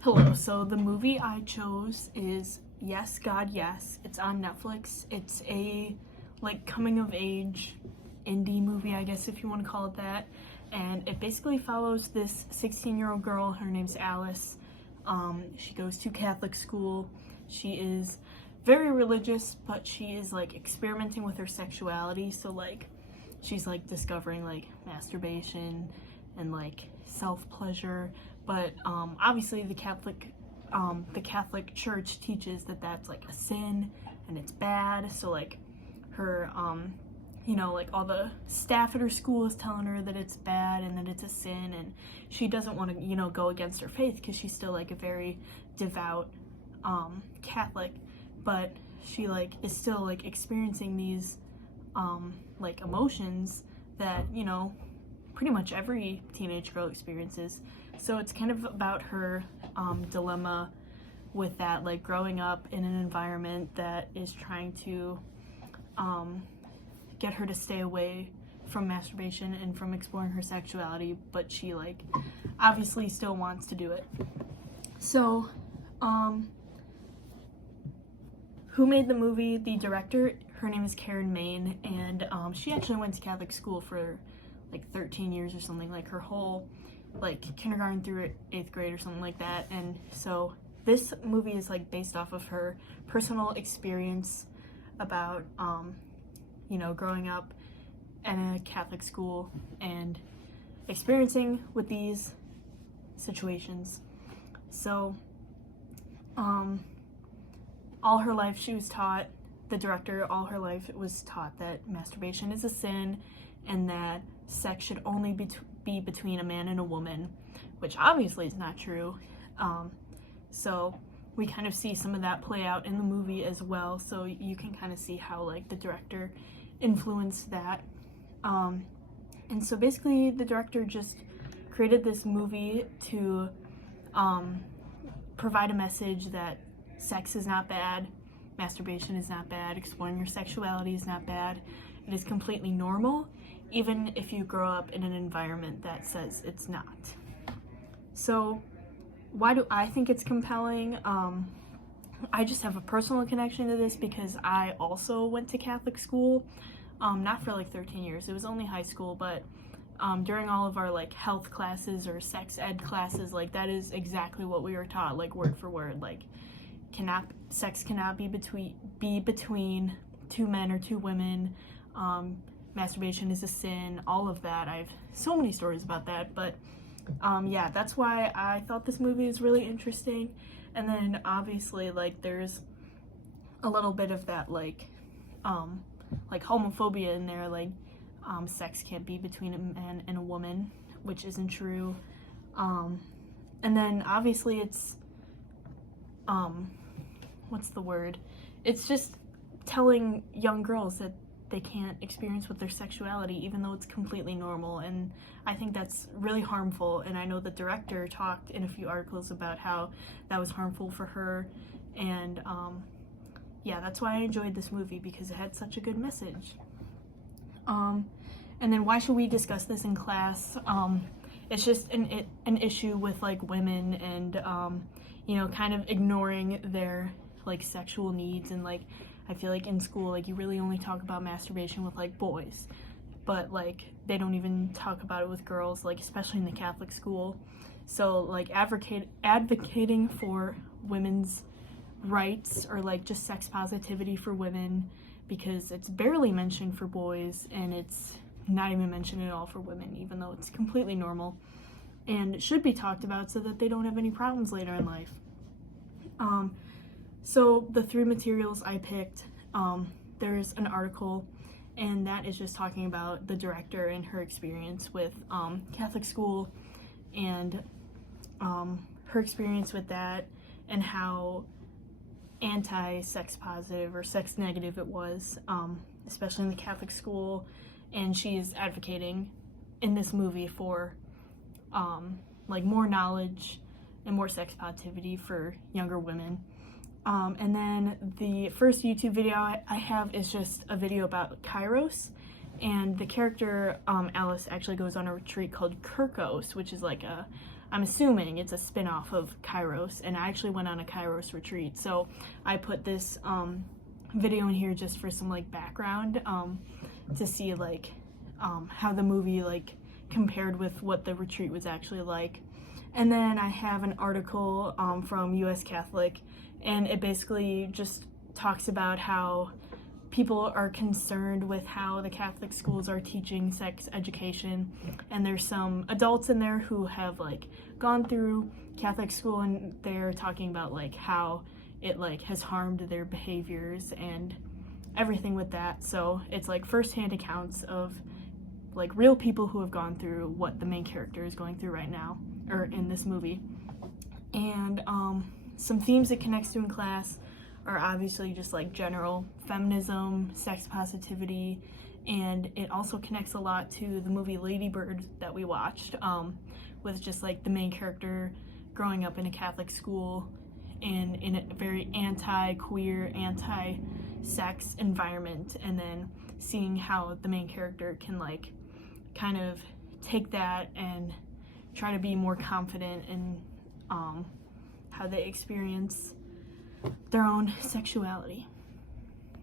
Hello, so the movie I chose is Yes, God, Yes. It's on Netflix. It's a coming of age indie movie, I guess if you want to call it that. And it basically follows this 16-year-old girl. Her name's Alice. She goes to Catholic school. She is very religious, but she is experimenting with her sexuality. So she's discovering masturbation and self-pleasure, but obviously the Catholic Church teaches that that's a sin and it's bad. So her all the staff at her school is telling her that it's bad and that it's a sin, and she doesn't want to go against her faith because she's still a very devout Catholic, but she is still experiencing these emotions that pretty much every teenage girl experiences. So it's kind of about her dilemma with that, growing up in an environment that is trying to get her to stay away from masturbation and from exploring her sexuality, but she obviously still wants to do it. So who made the movie? The director, her name is Karen Maine, and she actually went to Catholic school for 13 years or something, her whole kindergarten through 8th grade or something like that. And so this movie is based off of her personal experience about growing up in a Catholic school and experiencing with these situations. So all her life she was taught, the director all her life was taught that masturbation is a sin and that sex should only be between a man and a woman, which obviously is not true. So we kind of see some of that play out in the movie as well, so you can kind of see how the director influenced that. And so basically the director just created this movie to provide a message that sex is not bad, masturbation is not bad, exploring your sexuality is not bad. It is completely normal, even if you grow up in an environment that says it's not. So why do I think it's compelling? I just have a personal connection to this because I also went to Catholic school, not for 13 years, it was only high school, but during all of our health classes or sex ed classes, that is exactly what we were taught, word for word. Sex cannot be between two men or two women. Masturbation is a sin, all of that. I have so many stories about that, but yeah, that's why I thought this movie is really interesting. And then obviously there's a little bit of that homophobia in there, sex can't be between a man and a woman, which isn't true. And then obviously it's what's the word? It's just telling young girls that they can't experience with their sexuality even though it's completely normal, and I think that's really harmful. And I know the director talked in a few articles about how that was harmful for her, and yeah, that's why I enjoyed this movie, because it had such a good message. And then why should we discuss this in class? It's just an issue with women and kind of ignoring their sexual needs, and I feel in school you really only talk about masturbation with boys, but they don't even talk about it with girls, especially in the Catholic school. So advocating for women's rights, or just sex positivity for women, because it's barely mentioned for boys and it's not even mentioned at all for women, even though it's completely normal and it should be talked about so that they don't have any problems later in life. So the 3 materials I picked, there's an article, and that is just talking about the director and her experience with Catholic school, and her experience with that, and how anti-sex positive or sex negative it was, especially in the Catholic school. And she's advocating in this movie for more knowledge and more sex positivity for younger women. And then the first YouTube video I have is just a video about Kairos, and the character Alice actually goes on a retreat called Kirkos, which is a I'm assuming it's a spin-off of Kairos, and I actually went on a Kairos retreat, so I put this video in here just for some like background to see like how the movie like compared with what the retreat was actually like. And then I have an article from US Catholic, and it basically just talks about how people are concerned with how the Catholic schools are teaching sex education, and there's some adults in there who have like gone through Catholic school, and they're talking about like how it like has harmed their behaviors and everything with that. So it's like firsthand accounts of like real people who have gone through what the main character is going through right now, or in this movie. And some themes it connects to in class are obviously just like general feminism, sex positivity, and it also connects a lot to the movie Lady Bird that we watched, with just like the main character growing up in a Catholic school and in a very anti-queer, anti-sex environment, and then seeing how the main character can like kind of take that and try to be more confident in how they experience their own sexuality.